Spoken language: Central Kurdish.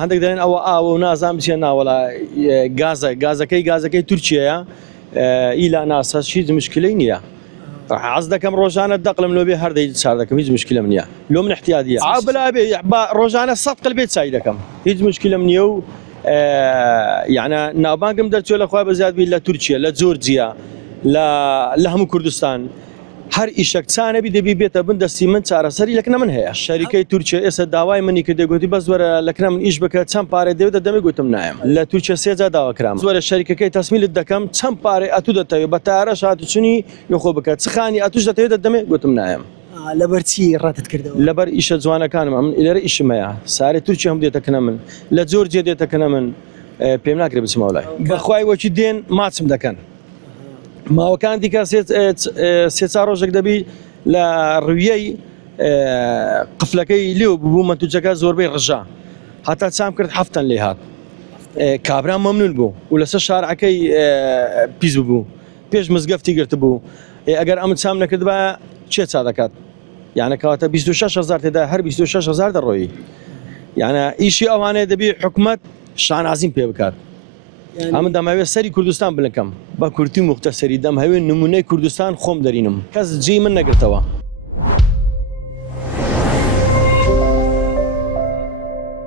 هەندێک دەڵێن ئەوە ئاوە و نازان بچێن ناوەڵا گازەکەی تورکیەیە ئیلا ناسە هیچ مشکلەی نییە. حەز دەکەم ڕۆژانە دەقلم لۆ بێ هەردەی چار دەکەم هیچ مشکلم نییە لۆ من احتیاجیە بلا بێ ڕۆژانە 100 قلبێت چای دەکەم هیچ مشکلم نییە و یعنی ناوبانگم دەرچێت لەخوا بەزیادبی لە تورکیا لە جۆرجیا لە هەموو کوردستان هەر ئیشەکچانەبی دەبی بێتە بن دەستی من چارەسەری لەکنە من هەیە شەریکەی تورکیا ئێستا داوای منی کە دەگوتی بەس وەرە لەکنە من ئیش بکە چەند پارێ دەوێتە دەمێ گوتم نایم لە تورکیا سێجا داواکرام وەرە شەریکەکەی تەسمیلت دەکەم چەند پارێ ئەتوو دەتەوێت بە تارەش هاتوچنی یخۆ بکە چخانی ئەتوش دەتەوێت دەمێ گوتم نایم لەبەرچی ڕاتت کردەوە لەبەر ئیشە جوانەکانم ئەم لێرە ئیشمەیە سارێ تورکیا هەم دێتەکەنە من لە جۆرجیا دێتەکەنە من پێم ناکرێت بچمە وڵای بەخوای وەکی دێن ماچم دەکەن ماوەکان دیکە سێ چار ڕۆژێک دەبی لە ڕویەی قفلەکەی لێو ببوو مەتوجەکە زۆربەی ڕژا هەتا چام کرد هەفتەن لێ هات کابرا مەمنون بوو و لەسەر شارعەکەی پیس ببوو پێش مزگەفتی گرت بوو ئەگەر ئەم چام نەکرد بە چێ چا دەکات یعنی کەواتە 26,000 تێدا هەر 26,000 دەڕۆیی یعنی ئیشی ئەوانەیە دەبی حکومەت شانازیم پێ بکات ئەمن دەمەوێت سەری کوردستان بنکەم بە کورتی مختەسەری دەمهەوێت نمونەی کوردستان خۆم دەرینم کەس جێی من نەگرتەوە